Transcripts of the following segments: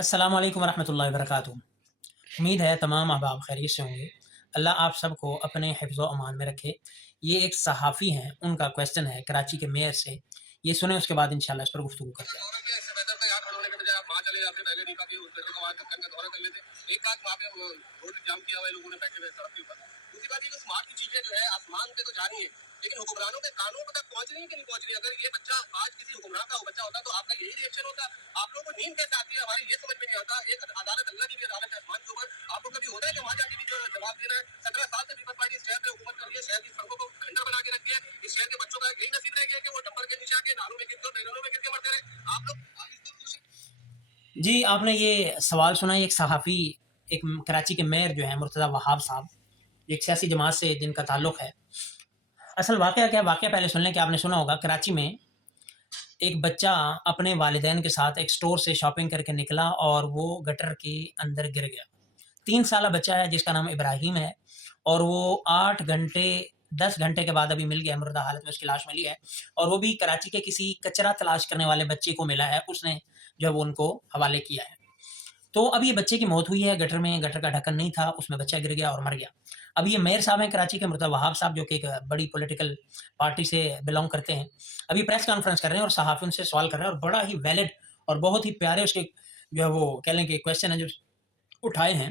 अस्सलाम वालेकुम रहमतुल्लाहि वबरकातुहू। उम्मीद है तमाम अहबाब खैरियत से होंगे। अल्लाह आप सबको अपने हिफ्ज़ व अमान में रखे। ये एक सहाफ़ी हैं, उनका क्वेश्चन है कराची के मेयर से। ये सुने, उसके बाद इंशाल्लाह इस पर गुफ्तगू करते हैं। इससे बेहतर तो यहाँ खड़े होने के बजाय आप वहाँ चले जाते, पहले नहीं कहा कि उस बेटे को वहाँ ढक्कन का दौरा कर लेते। एक बात वहाँ पे रोड जाम किया हुआ है, लोगों ने बैठे हुए सड़क के ऊपर। दूसरी बात ये कि स्मार्ट की चीजें जो है आसमान पे तो जानी है, लेकिन हुक्मरानों के कानों तक पहुंच रही है कि नहीं पहुंच रही है। अगर ये बच्चा आज किसी हुक्मरान का बच्चा होता तो आपका यही रिएक्शन होता। आप लोगों को नींद कैसे आती है हमारी ये समझ में नहीं आता। एक अदालत अल्लाह की भी अदालत है आसमान के ऊपर। आपको कभी होता है कि वहाँ जाके भी जो जवाब देना है? 17 साल से पीपल्स पार्टी इस शहर पे हुकूमत कर रही है, शहर की सड़कों को खंडर बना के रखी है। इस शहर के बच्चों का यही नसीब रह गया कि वो डंपर के नीचे आके नालों में गिर के ड्रेनों में गिर के मरते रहे। आप लोग जी, आपने ये सवाल सुना। एक सहाफ़ी, एक कराची के मेयर जो हैं मुर्तज़ा वहाब साहब, एक सियासी जमात से जिनका ताल्लुक़ है। असल वाक़या क्या है, वाक़या पहले सुन लें कि आपने सुना होगा कराची में एक बच्चा अपने वालिदैन के साथ एक स्टोर से शॉपिंग करके निकला और वो गटर के अंदर गिर गया। 3 साला बच्चा है जिसका नाम इब्राहिम है और वो 8 घंटे 10 घंटे के बाद अभी मिल गया, मुर्दा हालत में उसकी लाश मिली है और वो भी कराची के किसी कचरा तलाश करने वाले बच्चे को मिला है, उसने जो है वो उनको हवाले किया है। तो अब ये बच्चे की मौत हुई है गटर में, गटर का ढक्कन नहीं था, उसमें बच्चा गिर गया और मर गया। अब ये मेयर साहब हैं कराची के, मुर्तज़ा वहाब साहब, जो कि एक बड़ी पॉलिटिकल पार्टी से बिलॉन्ग करते हैं। अभी प्रेस कॉन्फ्रेंस कर रहे हैं और सहाफ़ी उनसे सवाल कर रहे हैं और बड़ा ही वैलिड और बहुत ही प्यारे उसके जो है वो कह लें कि क्वेश्चन है जो उठाए हैं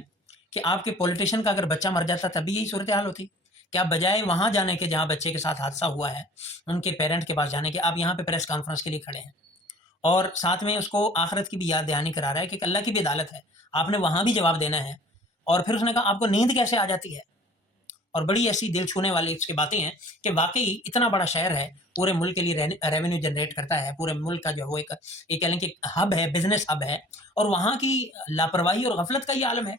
कि आपके पॉलिटिशियन का अगर बच्चा मर जाता तब भी यही सूरत हाल होती? क्या बजाय वहाँ जाने के जहाँ बच्चे के साथ हादसा हुआ है, उनके पेरेंट के पास जाने के, आप यहाँ पे प्रेस कॉन्फ्रेंस के लिए खड़े हैं और साथ में उसको आखिरत की भी याद दहानी करा रहा है कि अल्लाह की भी अदालत है, आपने वहाँ भी जवाब देना है। और फिर उसने कहा आपको नींद कैसे आ जाती है? और बड़ी ऐसी दिल छूने वाली उसकी बातें हैं कि वाक़ई इतना बड़ा शहर है, पूरे मुल्क के लिए रेवेन्यू जनरेट करता है, पूरे मुल्क का जो है वो एक कह लें कि हब है, बिज़नेस हब है और वहाँ की लापरवाही और गफ़लत का ये आलम है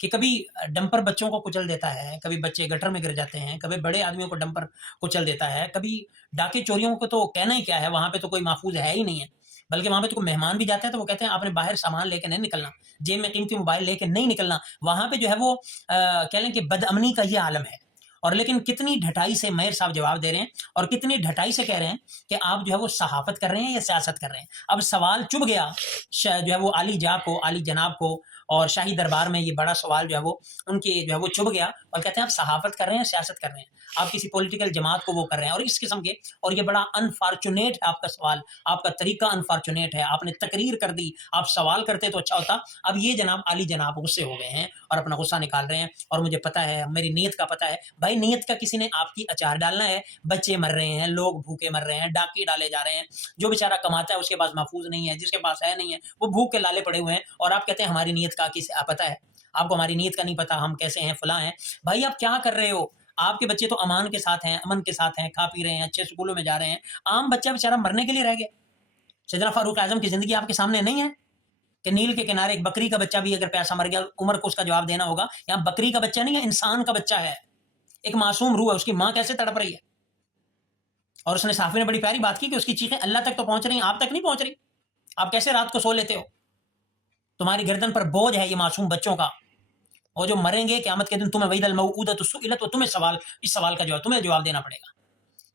कि कभी डंपर बच्चों को कुचल देता है, कभी बच्चे गटर में गिर जाते हैं, कभी बड़े आदमियों को डंपर कुचल देता है, कभी डाके चोरियों को तो कहना ही क्या है, वहाँ पे तो कोई महफूज़ है ही नहीं है। बल्कि वहाँ पे तो कोई मेहमान भी जाते हैं तो वो कहते हैं आपने बाहर सामान लेके नहीं निकलना, जेब में कीमती मोबाइल लेके नहीं निकलना। वहाँ पे जो है वो कह लें कि बदअमनी का ये आलम है। और लेकिन कितनी ढटाई से मेयर साहब जवाब दे रहे हैं और कितनी ढटाई से कह रहे हैं कि आप जो है वो सहाफ़त कर रहे हैं या सियासत कर रहे हैं। अब सवाल चुभ गया जो है वो आली आली जनाब को और शाही दरबार में ये बड़ा सवाल जो है वो उनके जो है वो चुभ गया और कहते हैं आप सहाफ़त कर रहे हैं, सियासत कर रहे हैं। आप किसी पॉलिटिकल जमात को वो कर रहे हैं और इस किस्म के, और ये बड़ा अनफॉर्चुनेट है आपका सवाल, आपका तरीका अनफॉर्चुनेट है। आपने तकरीर कर दी, आप सवाल करते तो अच्छा होता। अब ये जनाब आली जनाब गुस्से हो गए हैं और अपना गुस्सा निकाल रहे हैं और मुझे पता है, मेरी नीयत का पता है। भाई नीयत का किसी ने आपकी अचार डालना है, बच्चे मर रहे हैं, लोग भूखे मर रहे हैं, डाके डाले जा रहे हैं, जो बेचारा कमाता है उसके पास महफूज नहीं है, जिसके पास है नहीं है वो भूख के लाले पड़े हुए हैं और आप कहते हैं हमारी नीयत का किसे पता है? आपको हमारी नीयत का नहीं पता, हम कैसे हैं, फलां हैं। भाई आप क्या कर रहे हो? आपके बच्चे तो अमान के साथ हैं, अमन के साथ हैं, खा पी रहे हैं, अच्छे स्कूलों में जा रहे हैं। आम बच्चा बेचारा मरने के लिए रह गया। सैयदना फारूक आज़म की ज़िंदगी आपके सामने नहीं है कि नील के किनारे एक बकरी का बच्चा भी अगर प्यासा मर गया, उमर को उसका जवाब देना होगा। यहाँ बकरी का बच्चा नहीं है, इंसान का बच्चा है, एक मासूम रूह है, उसकी माँ कैसे तड़प रही है। और उसने साफी ने बड़ी प्यारी बात की कि उसकी चीखें अल्लाह तक तो पहुंच रही हैं, आप तक नहीं पहुंच रही। आप कैसे रात को सो लेते हो? तुम्हारी गर्दन पर बोझ है ये मासूम बच्चों का, और जो मरेंगे क़यामत के दिन तुम्हें वहीदल मौऊदतु सुइलत, तो तुम्हें इस सवाल का जवाब तुम्हें जवाब देना पड़ेगा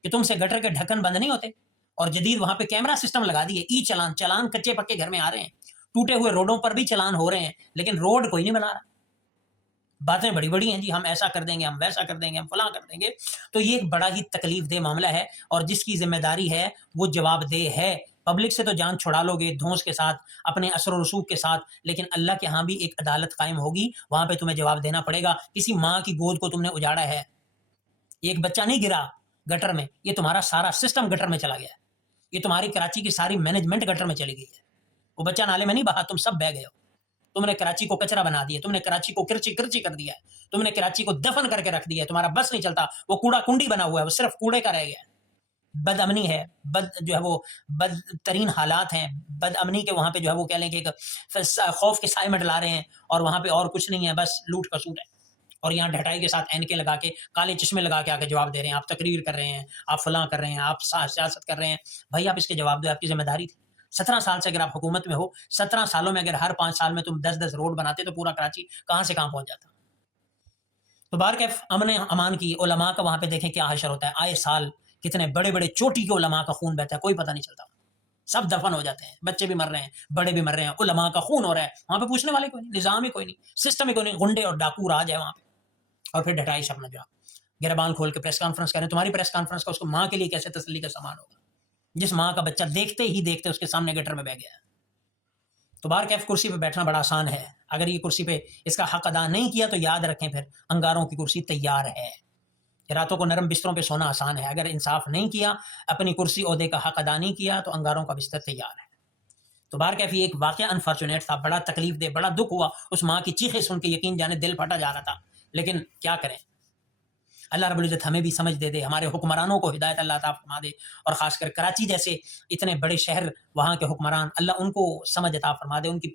कि तुमसे गटर के ढक्कन बंद नहीं होते। और जदीद वहां पे कैमरा सिस्टम लगा दिए, ई चलान, चलान कच्चे पक्के घर में आ रहे हैं, टूटे हुए रोडों पर भी चलान हो रहे हैं, लेकिन रोड कोई नहीं बना रहा। बातें बड़ी बड़ी हैं जी, हम ऐसा कर देंगे, हम वैसा कर देंगे, हम फलां कर देंगे। तो ये एक बड़ा ही तकलीफ दे मामला है और जिसकी जिम्मेदारी है वो जवाबदेह है। पब्लिक से तो जान छुड़ा लोगे धौंस के साथ, अपने असर और रसूख के साथ, लेकिन अल्लाह के यहाँ भी एक अदालत कायम होगी, वहां पे तुम्हें जवाब देना पड़ेगा। किसी माँ की गोद को तुमने उजाड़ा है, एक बच्चा नहीं गिरा गटर में, ये तुम्हारा सारा सिस्टम गटर में चला गया है। ये तुम्हारी कराची की सारी मैनेजमेंट गटर में चली गई है। वो बच्चा नाले में नहीं बहा, तुम सब बह गए हो। तुमने कराची को कचरा बना दिया, तुमने कराची को किरची किरची कर दिया है, तुमने कराची को दफन करके रख दिया है। तुम्हारा बस नहीं चलता, वो कूड़ा कुंडी बना हुआ है, वो सिर्फ कूड़े का रह गया है। बदअमनी है, जो है वो बदतरीन हालात हैं, बदअमनी के वहाँ पे जो है वो कह लें कि एक खौफ के साए मंडला रहे हैं और वहाँ पे और कुछ नहीं है, बस लूट खसूट है। और यहाँ ढटाई के साथ ऐनकें लगा के, काले चश्मे लगा के आके जवाब दे रहे हैं, आप तकरीर कर रहे हैं, आप फलां कर रहे हैं, आप सियासत कर रहे हैं। भाई आप इसके जवाब दो, आपकी जिम्मेदारी थी। 17 साल से अगर आप हुकूमत में हो, 17 सालों में अगर हर 5 साल में तुम 10-10 रोड बनाते तो पूरा कराची कहाँ से कहाँ पहुंच जाता। तो बार कैफ अमन अमान की उलमा का वहां पे देखें क्या हशर होता है। आए साल कितने बड़े बड़े चोटी के उलमा का खून बहता है, कोई पता नहीं चलता। سب دفن ہو جاتے ہیں، بچے بھی مر رہے ہیں، بڑے بھی مر رہے ہیں، علماء کا خون ہو رہا ہے، وہاں پہ پوچھنے والے کوئی نہیں، نظام ہی کوئی نہیں، سسٹم ہی کوئی نہیں، غنڈے اور ڈاکو راج ہے وہاں پہ. اور پھر ڈٹائی اپنا جو گربان کھول کے پریس کانفرنس کریں. تمہاری پریس کانفرنس کا اس کو ماں کے لیے کیسے تسلی کا سامان ہوگا جس ماں کا بچہ دیکھتے ہی دیکھتے اس کے سامنے گٹر میں بہ گیا ہے. تو بار کیف کرسی پہ بیٹھنا بڑا آسان ہے، اگر یہ کرسی پہ اس کا حق ادا نہیں کیا تو یاد رکھیں پھر انگاروں کی کرسی تیار ہے. راتوں کو نرم بستروں پہ سونا آسان ہے، اگر انصاف نہیں کیا، اپنی کرسی عہدے کا حق ادا نہیں کیا تو انگاروں کا بستر تیار ہے. تو بار کیفی ایک واقعہ انفارچونیٹ تھا، بڑا تکلیف دہ، بڑا دکھ ہوا، اس ماں کی چیخیں سن کے یقین جانے دل پھٹا جا رہا تھا، لیکن کیا کریں. اللہ رب العزت ہمیں بھی سمجھ دے دے، ہمارے حکمرانوں کو ہدایت اللہ تعالیٰ فرما دے، اور خاص کر کراچی جیسے اتنے بڑے شہر وہاں کے حکمران، اللہ ان کو سمجھ عطا فرما دے، ان کی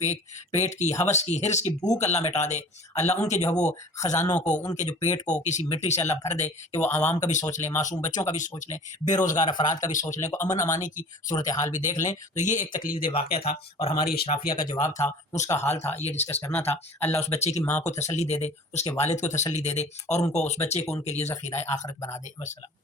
پیٹ کی ہوس کی ہرس کی بھوک اللہ مٹا دے. اللہ ان کے جو ہے وہ خزانوں کو، ان کے جو پیٹ کو کسی مٹی سے اللہ بھر دے کہ وہ عوام کا بھی سوچ لیں، معصوم بچوں کا بھی سوچ لیں، بے روزگار افراد کا بھی سوچ لیں، کو امن امانی کی صورتحال بھی دیکھ لیں. تو یہ ایک تکلیف دہ واقعہ تھا اور ہماری اشرافیہ کا جواب تھا، اس کا حال تھا، یہ ڈسکس کرنا تھا. اللہ اس بچے کی ماں کو تسلی دے دے، اس کے والد کو تسلی دے دے، اور ان کو اس بچے کو ان کے لیے ذخیرہ آخرت بنا دے. والسلام.